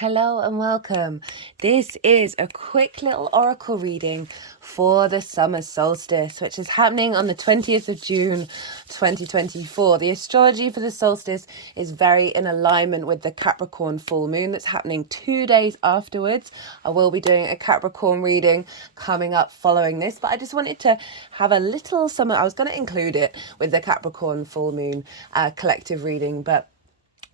Hello and welcome. This is a quick little oracle reading for the summer solstice, which is happening on the 20th of June 2024. The astrology for the solstice is very in alignment with the Capricorn full moon that's happening 2 days afterwards. I will be doing a Capricorn reading coming up following this, but I just wanted to have a little summer. I was going to include it with the Capricorn full moon collective reading, but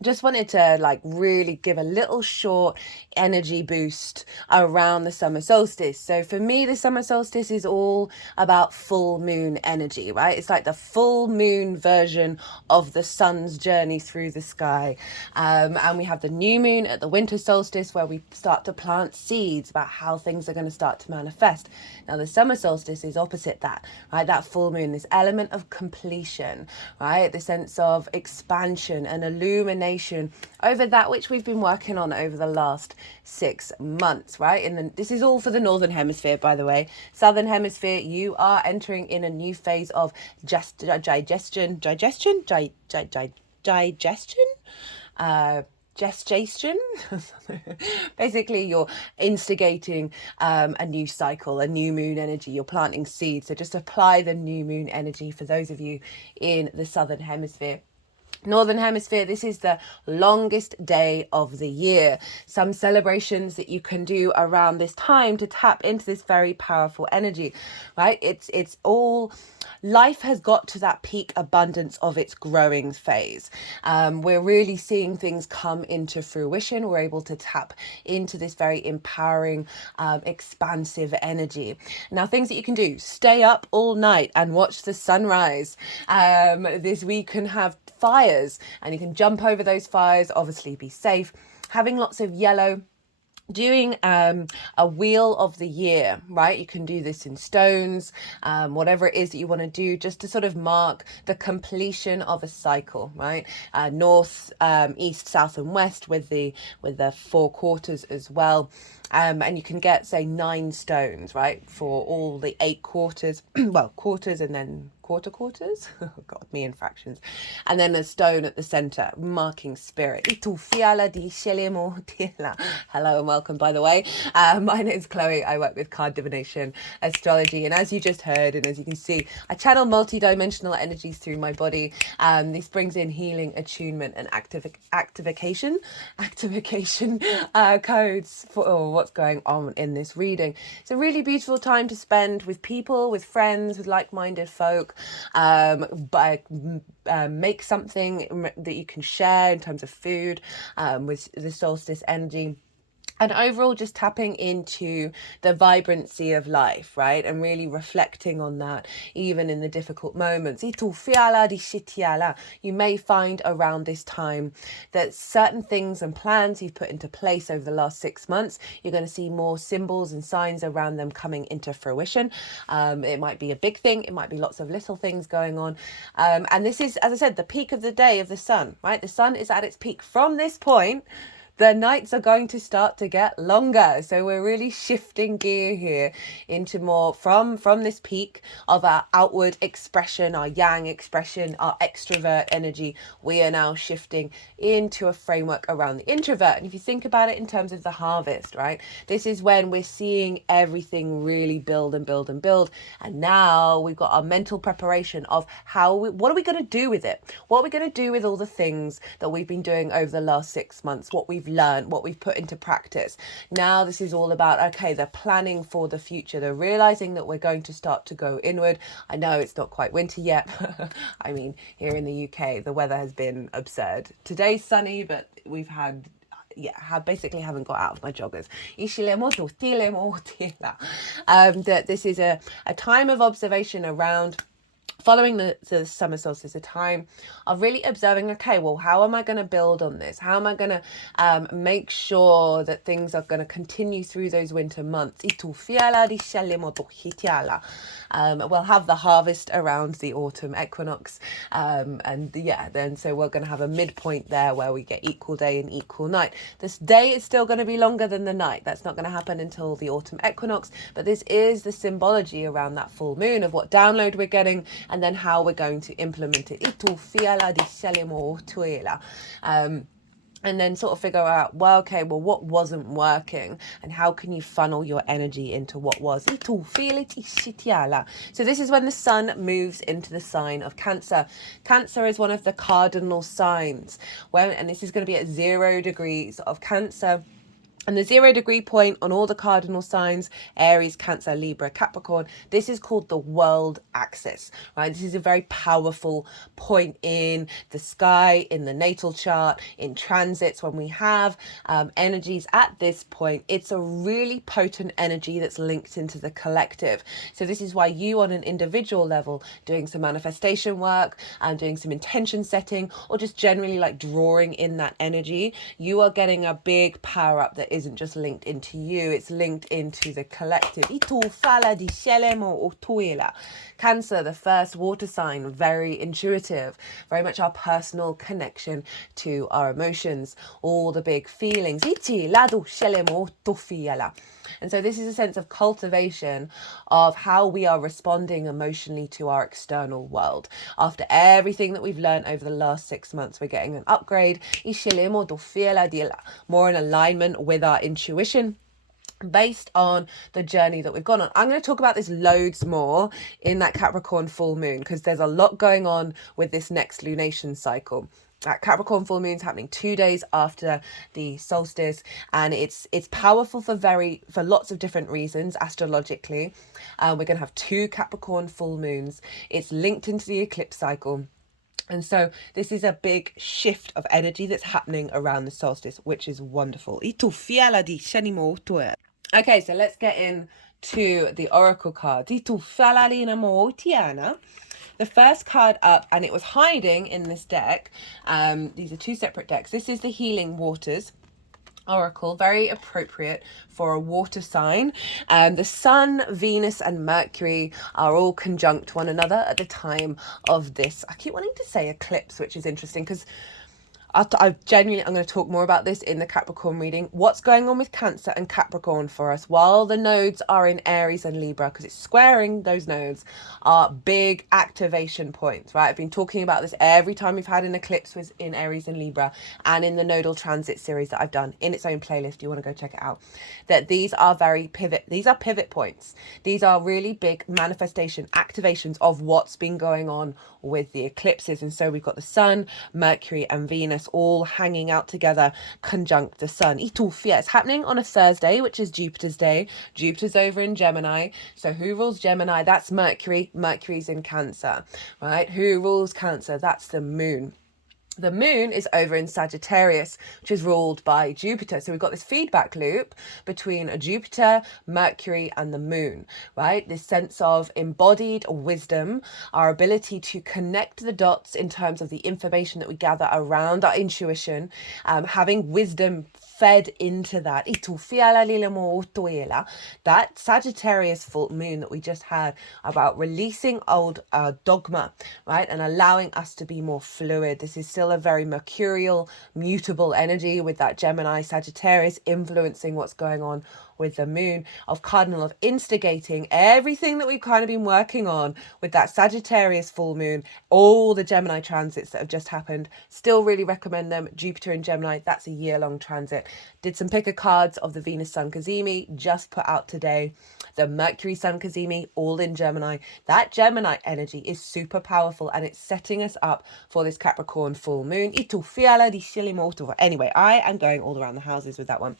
just wanted to really give a little short energy boost around the summer solstice. So for me, the summer solstice is all about full moon energy, right? It's like the full moon version of the sun's journey through the sky. And we have the new moon at the winter solstice where we start to plant seeds about how things are going to start to manifest. Now the summer solstice is opposite that, right? That full moon, this element of completion, right? The sense of expansion and illumination over that which we've been working on over the last 6 months, right? And this is all for the Northern Hemisphere, by the way. Southern Hemisphere, you are entering in a new phase of gestation, basically you're instigating a new cycle, a new moon energy. You're planting seeds, so just apply the new moon energy for those of you in the Southern Hemisphere. Northern Hemisphere, this is the longest day of the year. Some celebrations that you can do around this time to tap into this very powerful energy, right? It's all, life has got to that peak abundance of its growing phase. We're really seeing things come into fruition. We're able to tap into this very empowering, expansive energy. Now, things that you can do: stay up all night and watch the sunrise. This week can have fires and you can jump over those fires. Obviously be safe. Having lots of yellow, doing a wheel of the year, right? You can do this in stones, whatever it is that you want to do, just to sort of mark the completion of a cycle, right? North, east, south and west with the 4 quarters as well. And you can get, say, 9 stones, right, for all the 8 quarters. Well, quarters and then quarters. Oh God, me and fractions. And then a stone at the center, marking spirit. Hello and welcome, by the way. My name's Chloe. I work with card divination, astrology, and as you just heard, and as you can see, I channel multi-dimensional energies through my body. This brings in healing, attunement, and activation codes for what's going on in this reading. It's a really beautiful time to spend with people, with friends, with like-minded folk. Make something that you can share in terms of food, with the solstice energy. And overall, just tapping into the vibrancy of life, right? And really reflecting on that, even in the difficult moments. You may find around this time that certain things and plans you've put into place over the last 6 months, you're going to see more symbols and signs around them coming into fruition. It might be a big thing. It might be lots of little things going on. And this is, as I said, the peak of the day of the sun, right? The sun is at its peak. From this point, the nights are going to start to get longer. So we're really shifting gear here into more from this peak of our outward expression, our yang expression, our extrovert energy. We are now shifting into a framework around the introvert. And if you think about it in terms of the harvest, right? This is when we're seeing everything really build and build and build. And now we've got our mental preparation of what are we going to do with it? What are we going to do with all the things that we've been doing over the last 6 months? What we've learned, what we've put into practice. Now this is all about, okay, the planning for the future, the realizing that we're going to start to go inward. I know it's not quite winter yet. I mean, here in the UK, the weather has been absurd. Today's sunny, but we've had basically haven't got out of my joggers. That this is a time of observation around following the summer solstice, a time of really observing, okay, well, how am I going to build on this? How am I going to make sure that things are going to continue through those winter months? We'll have the harvest around the autumn equinox. Then so we're going to have a midpoint there where we get equal day and equal night. This day is still going to be longer than the night. That's not going to happen until the autumn equinox. But this is the symbology around that full moon of what download we're getting, and then how we're going to implement it. and then sort of figure out, well, okay, well, what wasn't working and how can you funnel your energy into what was. So this is when the sun moves into the sign of Cancer. Cancer is one of the cardinal signs, and this is going to be at 0 degrees of Cancer. And the 0 degree point on all the cardinal signs, Aries, Cancer, Libra, Capricorn, this is called the world axis, right? This is a very powerful point in the sky, in the natal chart, in transits. When we have energies at this point, it's a really potent energy that's linked into the collective. So this is why you, on an individual level, doing some manifestation work and doing some intention setting, or just generally like drawing in that energy, you are getting a big power up that isn't just linked into you, it's linked into the collective. Cancer, the first water sign, very intuitive, very much our personal connection to our emotions, all the big feelings. And so this is a sense of cultivation of how we are responding emotionally to our external world. After everything that we've learned over the last 6 months, we're getting an upgrade, more in alignment with our intuition, based on the journey that we've gone on. I'm going to talk about this loads more in that Capricorn full moon, because there's a lot going on with this next lunation cycle. That Capricorn full moon is happening 2 days after the solstice, and it's powerful for lots of different reasons astrologically. We're going to have 2 Capricorn full moons. It's linked into the eclipse cycle. And so this is a big shift of energy that's happening around the solstice, which is wonderful. Okay, so let's get into the oracle card. The first card up, and it was hiding in this deck. These are 2 separate decks. This is the Healing Waters Oracle, very appropriate for a water sign. The Sun, Venus, and Mercury are all conjunct one another at the time of this. I keep wanting to say eclipse, which is interesting because I'm going to talk more about this in the Capricorn reading. What's going on with Cancer and Capricorn for us while the nodes are in Aries and Libra, because it's squaring those nodes, are big activation points, right? I've been talking about this every time we've had an eclipse was in Aries and Libra, and in the nodal transit series that I've done in its own playlist. You want to go check it out. That these are pivot points. These are really big manifestation activations of what's been going on with the eclipses. And so we've got the Sun, Mercury, and Venus all hanging out together, conjunct the Sun. It's happening on a Thursday, which is Jupiter's day. Jupiter's over in Gemini. So who rules Gemini? That's Mercury. Mercury's in Cancer, right? Who rules Cancer? That's the moon. The moon is over in Sagittarius, which is ruled by Jupiter. So we've got this feedback loop between Jupiter, Mercury, and the moon, right? This sense of embodied wisdom, our ability to connect the dots in terms of the information that we gather around our intuition, having wisdom fed into that. That Sagittarius full moon that we just had, about releasing old dogma, right? And allowing us to be more fluid. This is still a very mercurial, mutable energy with that Gemini Sagittarius influencing what's going on with the moon, of cardinal, of instigating everything that we've kind of been working on with that Sagittarius full moon, all the Gemini transits that have just happened. Still really recommend them. Jupiter in Gemini, that's a year-long transit. Did some picker cards of the Venus Sun Cazimi, just put out today. The Mercury Sun Cazimi, all in Gemini. That Gemini energy is super powerful, and it's setting us up for this Capricorn full moon. Anyway, I am going all around the houses with that one,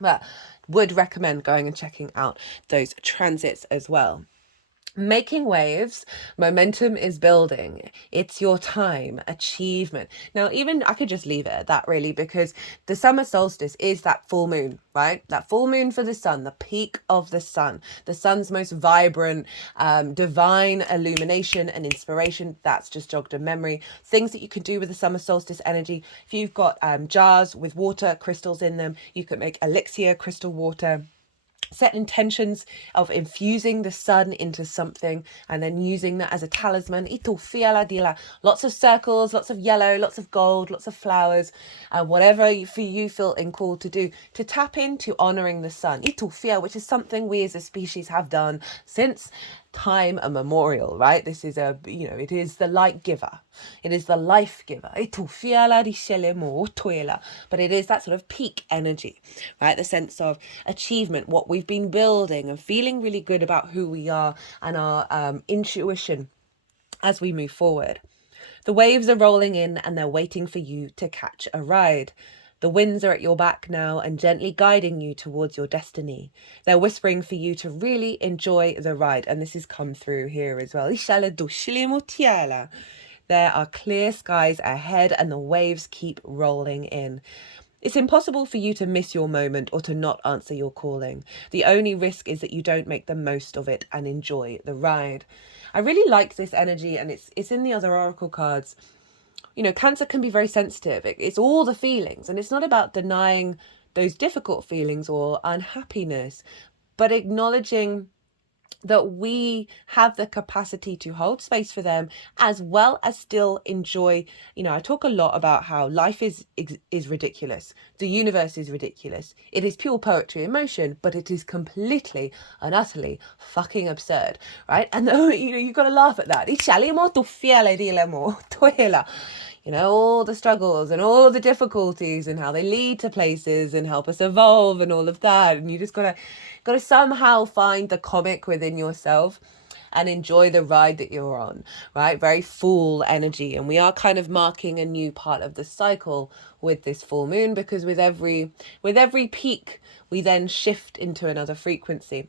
but would recommend going and checking out those transits as well. Making waves, momentum is building. It's your time, achievement. Now, even I could just leave it at that, really, because the summer solstice is that full moon, right? That full moon for the sun, the peak of the sun's most vibrant, divine illumination and inspiration. That's just jogged a memory. Things that you can do with the summer solstice energy. If you've got jars with water crystals in them, you could make elixir crystal water. Set intentions of infusing the sun into something and then using that as a talisman. Lots of circles, lots of yellow, lots of gold, lots of flowers, whatever you feel called to do, to tap into honouring the sun. Which is something we as a species have done since time immemorial, right? This is it is the light giver. It is the life giver. But it is that sort of peak energy, right? The sense of achievement, what we've been building and feeling really good about who we are and our intuition as we move forward. The waves are rolling in and they're waiting for you to catch a ride. The winds are at your back now and gently guiding you towards your destiny. They're whispering for you to really enjoy the ride. And this has come through here as well. There are clear skies ahead and the waves keep rolling in. It's impossible for you to miss your moment or to not answer your calling. The only risk is that you don't make the most of it and enjoy the ride. I really like this energy, and it's in the other oracle cards. Cancer can be very sensitive. It's all the feelings, and it's not about denying those difficult feelings or unhappiness, but acknowledging that we have the capacity to hold space for them as well as still enjoy. I talk a lot about how life is ridiculous. The universe is ridiculous. It is pure poetry in motion, but it is completely and utterly fucking absurd, right? And you've got to laugh at that. All the struggles and all the difficulties and how they lead to places and help us evolve and all of that. And you just gotta somehow find the comic within yourself and enjoy the ride that you're on, right? Very full energy. And we are kind of marking a new part of the cycle with this full moon, because with every peak, we then shift into another frequency.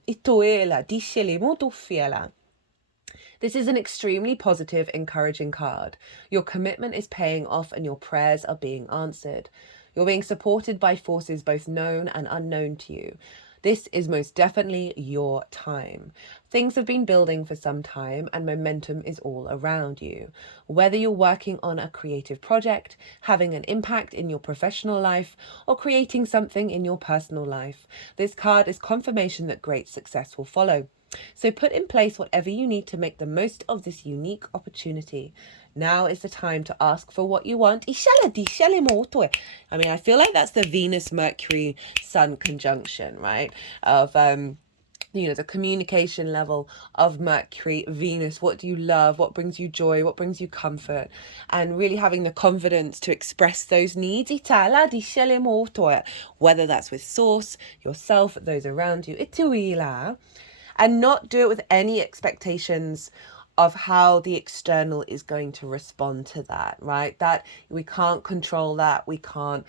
This is an extremely positive, encouraging card. Your commitment is paying off and your prayers are being answered. You're being supported by forces both known and unknown to you. This is most definitely your time. Things have been building for some time and momentum is all around you. Whether you're working on a creative project, having an impact in your professional life, or creating something in your personal life, this card is confirmation that great success will follow. So put in place whatever you need to make the most of this unique opportunity. Now is the time to ask for what you want. I feel like that's the Venus-Mercury Sun conjunction, right? Of the communication level of Mercury, Venus. What do you love? What brings you joy? What brings you comfort? And really having the confidence to express those needs. Whether that's with source, yourself, those around you. And not do it with any expectations of how the external is going to respond to that, right? That we can't control that. We can't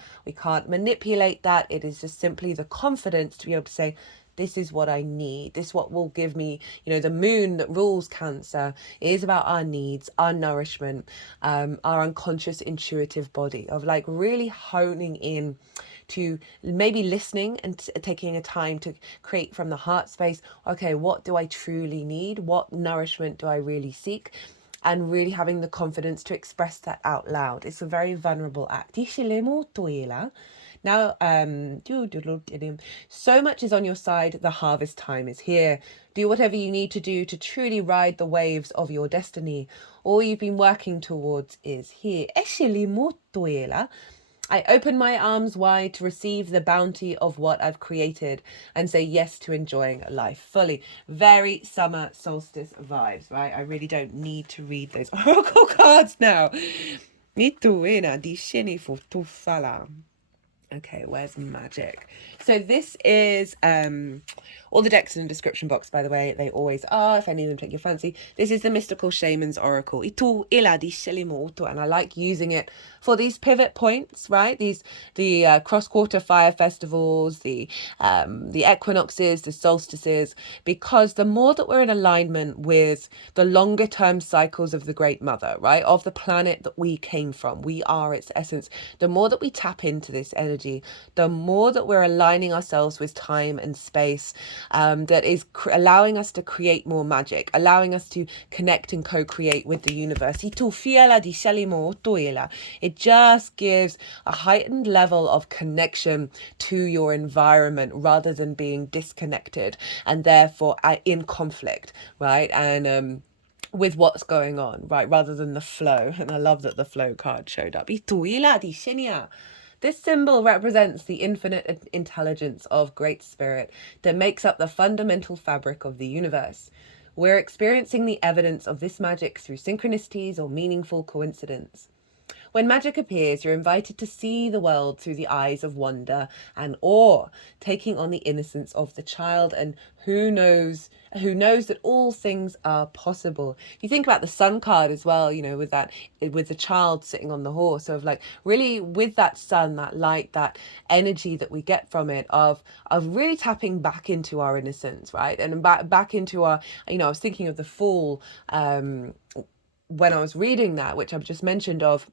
manipulate that. It is just simply the confidence to be able to say, this is what I need. This is what will give me, the moon that rules Cancer is about our needs, our nourishment, our unconscious intuitive body, of like really honing in to maybe listening and taking a time to create from the heart space. Okay, what do I truly need? What nourishment do I really seek? And really having the confidence to express that out loud. It's a very vulnerable act. Now, so much is on your side. The harvest time is here. Do whatever you need to do to truly ride the waves of your destiny. All you've been working towards is here. I open my arms wide to receive the bounty of what I've created and say yes to enjoying life fully. Very summer solstice vibes, right? I really don't need to read those oracle cards now. Okay, where's magic? So this is all the decks in the description box, by the way. They always are, if any of them take your fancy. This is the Mystical Shaman's Oracle. And I like using it for these pivot points, right? The cross-quarter fire festivals, the equinoxes, the solstices, because the more that we're in alignment with the longer term cycles of the Great Mother, right? Of the planet that we came from, we are its essence. The more that we tap into this energy, the more that we're aligning ourselves with time and space, that is allowing us to create more magic, allowing us to connect and co-create with the universe. It just gives a heightened level of connection to your environment rather than being disconnected and therefore in conflict, right? And with what's going on, right? Rather than the flow. And I love that the flow card showed up. This symbol represents the infinite intelligence of Great Spirit that makes up the fundamental fabric of the universe. We're experiencing the evidence of this magic through synchronicities or meaningful coincidence. When magic appears, you're invited to see the world through the eyes of wonder and awe, taking on the innocence of the child, and who knows that all things are possible. You think about the sun card as well, you know, with the child sitting on the horse, so of like really with that sun, that light, that energy that we get from it of really tapping back into our innocence, right? And back into our, you know, I was thinking of the Fool when I was reading that, which I've just mentioned, of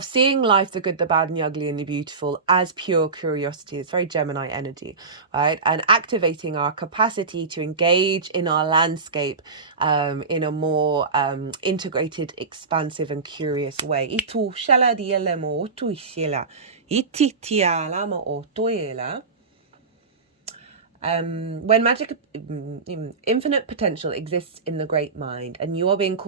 seeing life, the good, the bad, and the ugly, and the beautiful as pure curiosity. It's very Gemini energy, right? And activating our capacity to engage in our landscape in a more integrated, expansive, and curious way. When magic, infinite potential exists in the great mind, and you are being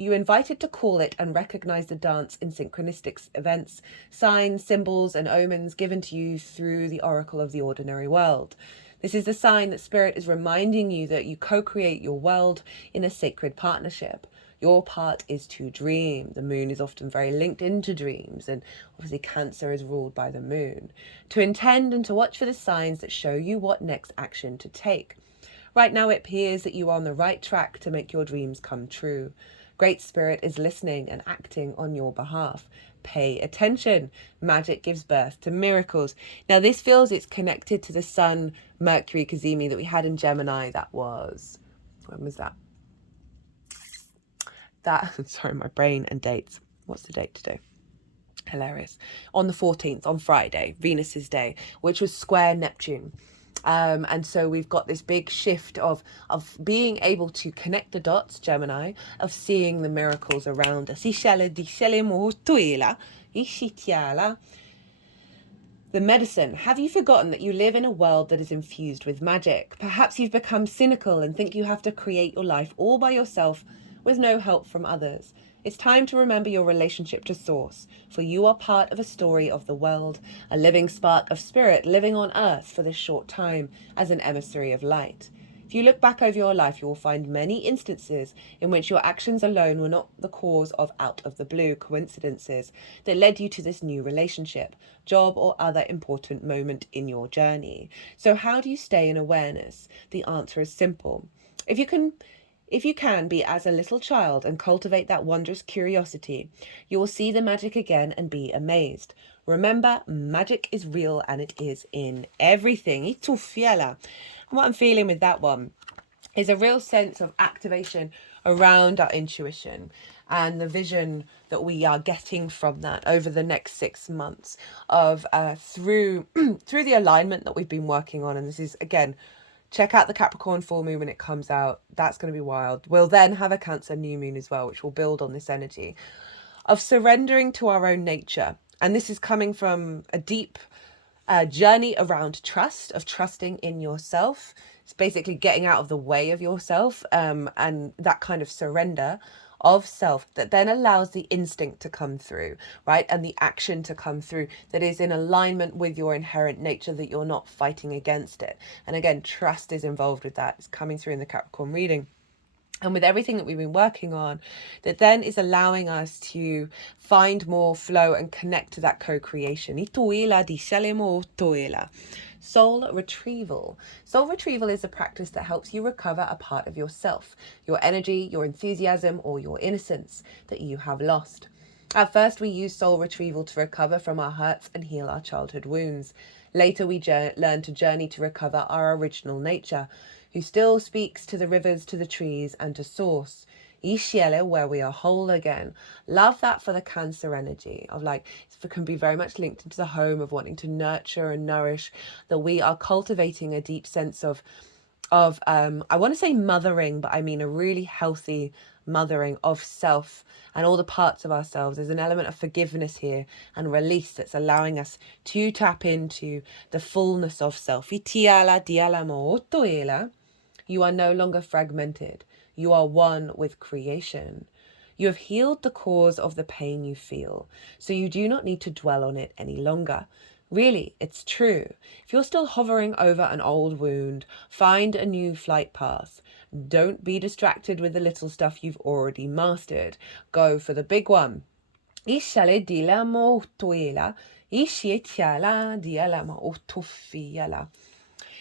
you're invited to call it and recognize the dance in synchronistic events, signs, symbols, and omens given to you through the oracle of the ordinary world. This is the sign that Spirit is reminding you that you co-create your world in a sacred partnership. Your part is to dream. The moon is often very linked into dreams, and obviously Cancer is ruled by the moon. To intend and to watch for the signs that show you what next action to take. Right now it appears that you are on the right track to make your dreams come true. Great Spirit is listening and acting on your behalf. Pay attention. Magic gives birth to miracles. Now this feels it's connected to the Sun, Mercury, Cazimi that we had in Gemini. That was, when was that? Sorry, my brain and dates. What's the date today? Hilarious. On the 14th, on Friday, Venus's day, which was square Neptune. And so we've got this big shift of being able to connect the dots, Gemini, of seeing the miracles around us. The medicine. Have you forgotten that you live in a world that is infused with magic? Perhaps you've become cynical and think you have to create your life all by yourself with no help from others. It's time to remember your relationship to Source, for you are part of a story of the world, a living spark of spirit living on earth for this short time as an emissary of light. If you look back over your life, you will find many instances in which your actions alone were not the cause of out-of-the-blue coincidences that led you to this new relationship, job, or other important moment in your journey. So how do you stay in awareness? The answer is simple. If you can be as a little child and cultivate that wondrous curiosity, you will see the magic again and be amazed. Remember, magic is real and it is in everything. And what I'm feeling with that one is a real sense of activation around our intuition and the vision that we are getting from that over the next 6 months of through the alignment that we've been working on. And this is, again, check out the Capricorn full moon when it comes out. That's going to be wild. We'll then have a Cancer new moon as well, which will build on this energy of surrendering to our own nature. And this is coming from a deep journey around trust, of trusting in yourself. It's basically getting out of the way of yourself, and that kind of surrender of self that then allows the instinct to come through, right? And the action to come through that is in alignment with your inherent nature, that you're not fighting against it. And again, trust is involved with that. It's coming through in the Capricorn reading. And with everything that we've been working on, that then is allowing us to find more flow and connect to that co-creation. Soul retrieval. Soul retrieval is a practice that helps you recover a part of yourself, your energy, your enthusiasm, or your innocence that you have lost. At first, we use soul retrieval to recover from our hurts and heal our childhood wounds. Later, we learn to journey to recover our original nature, who still speaks to the rivers, to the trees, and to Source. Ishiele, where we are whole again. Love that for the Cancer energy of like, it can be very much linked into the home of wanting to nurture and nourish, that we are cultivating a deep sense of I want to say mothering, but I mean a really healthy mothering of self and all the parts of ourselves. There's an element of forgiveness here and release that's allowing us to tap into the fullness of self. You are no longer fragmented. You are one with creation. You have healed the cause of the pain you feel, so you do not need to dwell on it any longer. Really, it's true. If you're still hovering over an old wound, find a new flight path. Don't be distracted with the little stuff you've already mastered. Go for the big one. Ishale dila mo tuela, ishietiala diala ma otufiala.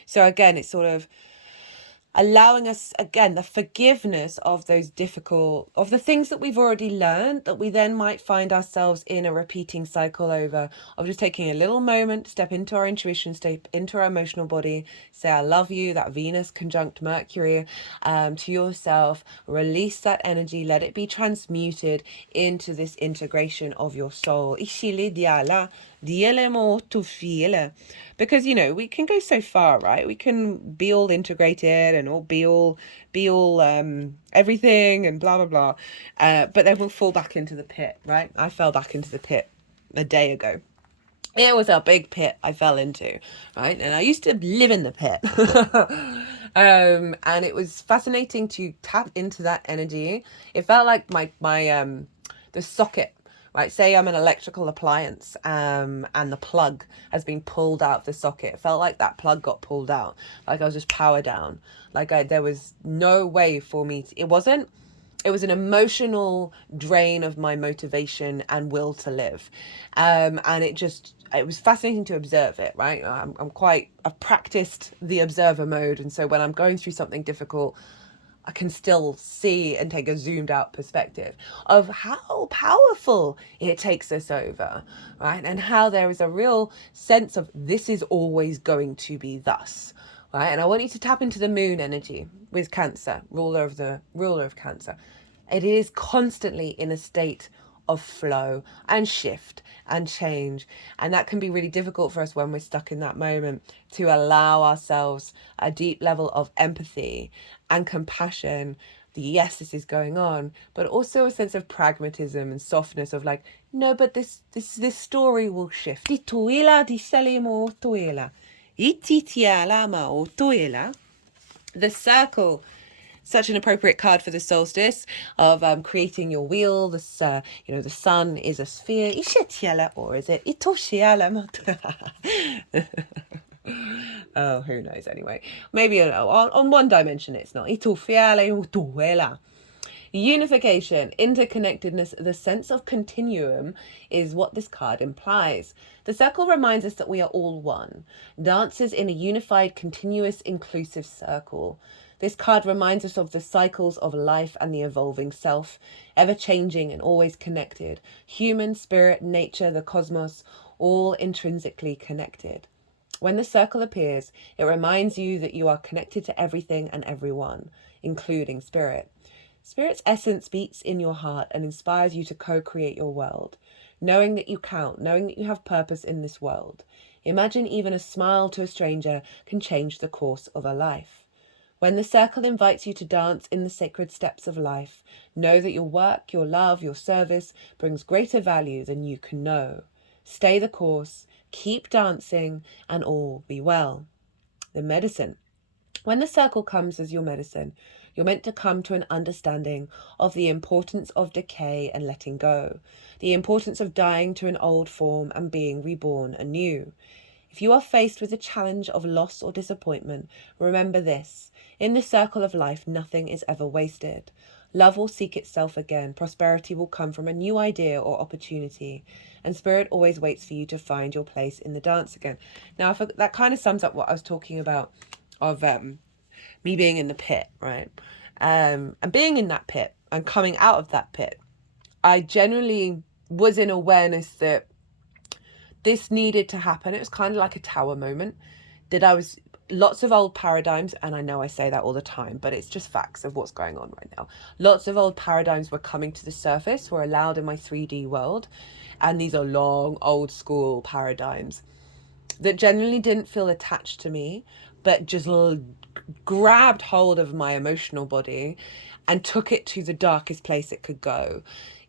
So again, it's sort of allowing us, again, the forgiveness of those difficult, of the things that we've already learned, that we then might find ourselves in a repeating cycle over, of just taking a little moment, step into our intuition, step into our emotional body, say, I love you, that Venus conjunct Mercury, to yourself, release that energy, let it be transmuted into this integration of your soul. Because, you know, we can go so far, right? We can be all integrated and all be all everything and blah blah blah, but then we'll fall back into the pit, right? I fell back into the pit a day ago. It was a big pit I fell into, right? And I used to live in the pit. And it was fascinating to tap into that energy. It felt like my the socket, right? Say I'm an electrical appliance, and the plug has been pulled out of the socket. It felt like that plug got pulled out, like I was just power down. Like there was no way for me to, it was an emotional drain of my motivation and will to live. And it was fascinating to observe it, right? I've practiced the observer mode. And so when I'm going through something difficult, I can still see and take a zoomed out perspective of how powerful it takes us over, right? And how there is a real sense of this is always going to be thus, right? And I want you to tap into the moon energy with Cancer, ruler of Cancer. It is constantly in a state of flow and shift and change, and that can be really difficult for us when we're stuck in that moment, to allow ourselves a deep level of empathy and compassion. Yes, this is going on, but also a sense of pragmatism and softness of like, no, but this story will shift. The circle, such an appropriate card for the solstice of creating your wheel. This, the sun is a sphere. Or is it? Oh, who knows anyway. Maybe on one dimension it's not. Unification, interconnectedness, the sense of continuum is what this card implies. The circle reminds us that we are all one, dancers in a unified, continuous, inclusive circle. This card reminds us of the cycles of life and the evolving self, ever changing and always connected. Human, spirit, nature, the cosmos, all intrinsically connected. When the circle appears, it reminds you that you are connected to everything and everyone, including spirit. Spirit's essence beats in your heart and inspires you to co-create your world, knowing that you count, knowing that you have purpose in this world. Imagine even a smile to a stranger can change the course of a life. When the circle invites you to dance in the sacred steps of life, know that your work, your love, your service brings greater value than you can know. Stay the course, keep dancing, and all be well. The medicine. When the circle comes as your medicine, you're meant to come to an understanding of the importance of decay and letting go, the importance of dying to an old form and being reborn anew. If you are faced with the challenge of loss or disappointment, remember this. In the circle of life, nothing is ever wasted. Love will seek itself again. Prosperity will come from a new idea or opportunity. And spirit always waits for you to find your place in the dance again. Now, that kind of sums up what I was talking about of me being in the pit, right? And being in that pit and coming out of that pit. I generally was in awareness that this needed to happen. It was kind of like a tower moment, that I was lots of old paradigms, and I know I say that all the time, but it's just facts of what's going on right now. Lots of old paradigms were coming to the surface, were allowed in my 3D world, and these are long, old school paradigms that generally didn't feel attached to me, but just grabbed hold of my emotional body and took it to the darkest place it could go,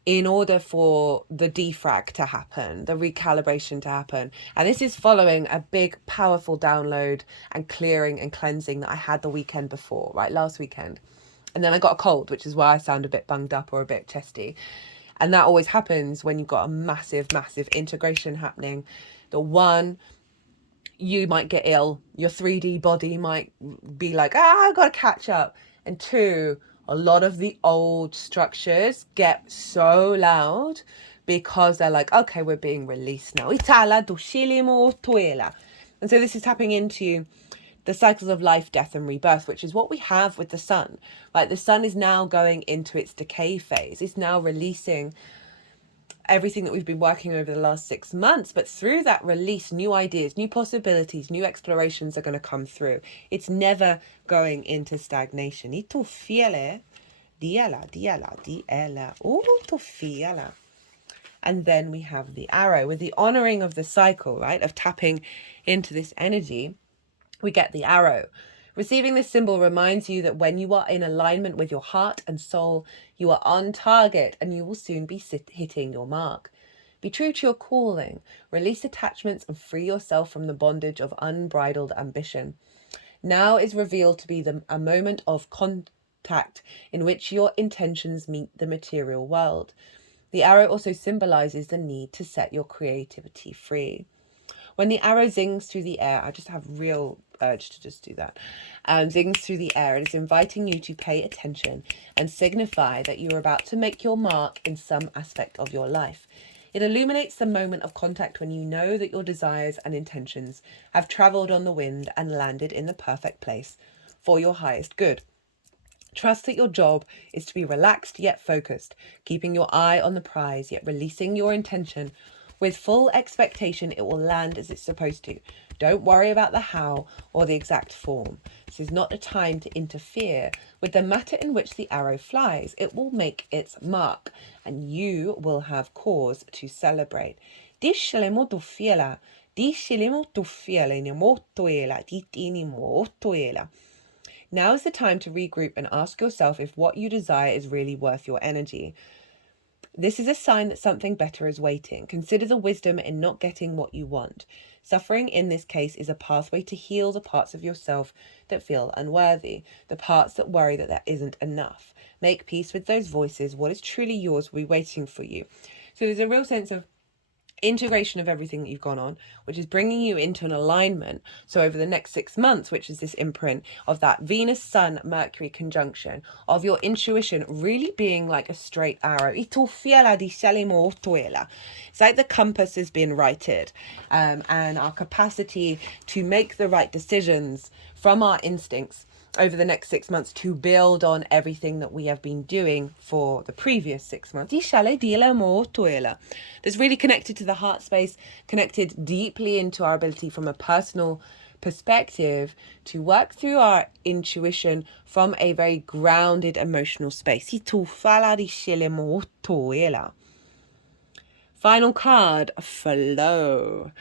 in order for the defrag to happen, the recalibration to happen. And this is following a big, powerful download and clearing and cleansing that I had the weekend before, right, last weekend. And then I got a cold, which is why I sound a bit bunged up or a bit chesty. And that always happens when you've got a massive, massive integration happening. The one, you might get ill. Your 3D body might be like, I've got to catch up. And two, a lot of the old structures get so loud because they're like, okay, we're being released now. And so this is tapping into the cycles of life, death, and rebirth, which is what we have with the sun. Like the sun is now going into its decay phase. It's now releasing everything that we've been working over the last 6 months, but through that release, new ideas, new possibilities, new explorations are going to come through. It's never going into stagnation. Y tu fiele, diela, diela, diela, tu fiela. And then we have the arrow with the honoring of the cycle, right? Of tapping into this energy, we get the arrow. Receiving this symbol reminds you that when you are in alignment with your heart and soul, you are on target and you will soon be hitting your mark. Be true to your calling, release attachments and free yourself from the bondage of unbridled ambition. Now is revealed to be a moment of contact in which your intentions meet the material world. The arrow also symbolizes the need to set your creativity free. When the arrow zings through the air, I just have real urge to just do that. Zings through the air, it is inviting you to pay attention and signify that you are about to make your mark in some aspect of your life. It illuminates the moment of contact when you know that your desires and intentions have traveled on the wind and landed in the perfect place for your highest good. Trust that your job is to be relaxed yet focused, keeping your eye on the prize yet releasing your intention. With full expectation, it will land as it's supposed to. Don't worry about the how or the exact form. This is not a time to interfere with the matter in which the arrow flies. It will make its mark, and you will have cause to celebrate. Now is the time to regroup and ask yourself if what you desire is really worth your energy. This is a sign that something better is waiting. Consider the wisdom in not getting what you want. Suffering in this case is a pathway to heal the parts of yourself that feel unworthy, the parts that worry that there isn't enough. Make peace with those voices. What is truly yours will be waiting for you. So there's a real sense of integration of everything that you've gone on, which is bringing you into an alignment. So over the next 6 months, which is this imprint of that Venus, Sun, Mercury conjunction, of your intuition really being like a straight arrow. It's like the compass has been righted, and our capacity to make the right decisions from our instincts over the next 6 months to build on everything that we have been doing for the previous 6 months. That's really connected to the heart space, connected deeply into our ability from a personal perspective to work through our intuition from a very grounded emotional space. Final card, flow.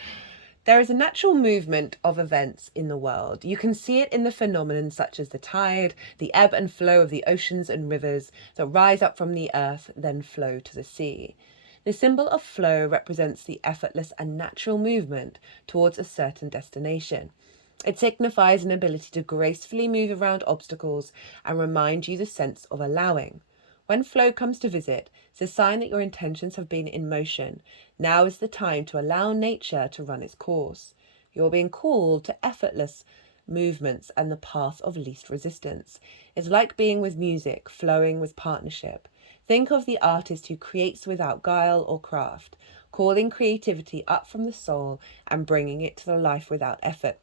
There is a natural movement of events in the world. You can see it in the phenomenon such as the tide, the ebb and flow of the oceans and rivers that rise up from the earth, then flow to the sea. The symbol of flow represents the effortless and natural movement towards a certain destination. It signifies an ability to gracefully move around obstacles and remind you the sense of allowing. When flow comes to visit, it's a sign that your intentions have been in motion. Now is the time to allow nature to run its course. You're being called to effortless movements and the path of least resistance. It's like being with music, flowing with partnership. Think of the artist who creates without guile or craft, calling creativity up from the soul and bringing it to the life without effort.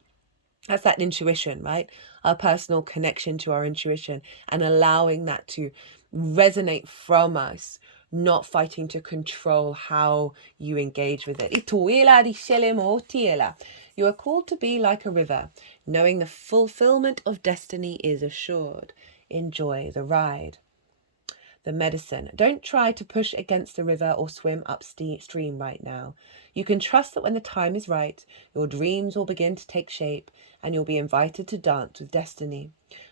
That's that intuition, right? Our personal connection to our intuition and allowing that to resonate from us, not fighting to control how you engage with it. You are called to be like a river, knowing the fulfillment of destiny is assured. Enjoy the ride. The medicine. Don't try to push against the river or swim upstream right now. You can trust that when the time is right, your dreams will begin to take shape and you'll be invited to dance with destiny.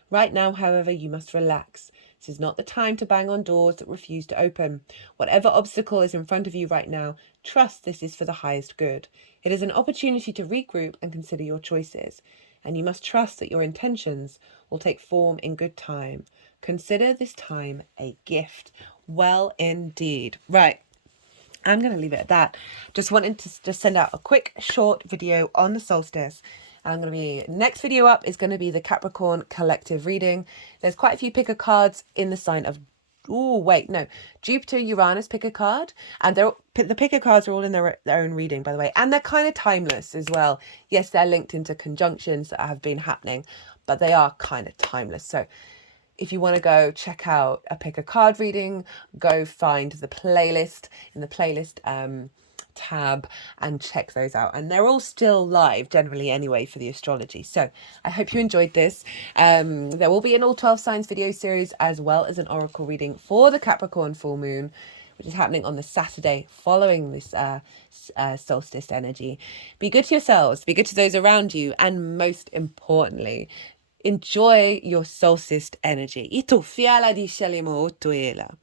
Right now, however, you must relax. This is not the time to bang on doors that refuse to open. Whatever obstacle is in front of you right now, trust this is for the highest good. It is an opportunity to regroup and consider your choices. And you must trust that your intentions will take form in good time. Consider this time a gift. Well, indeed. Right. I'm going to leave it at that. Just wanted to just send out a quick short video on the solstice. I'm going to be, next video up is going to be the Capricorn collective reading. There's quite a few picker cards in the sign of, oh wait, no, Jupiter, Uranus pick a card, and the picker cards are all in their own reading, by the way, and they're kind of timeless as well. Yes, they're linked into conjunctions that have been happening, but they are kind of timeless. So if you want to go check out a pick a card reading, go find the playlist in the playlist tab and check those out. And they're all still live generally anyway for the astrology. So I hope you enjoyed this. There will be an all 12 signs video series as well as an oracle reading for the Capricorn full moon, which is happening on the Saturday following this solstice energy. Be good to yourselves, be good to those around you, and most importantly, enjoy your solstice energy. Itu fiala di shalimo tuela.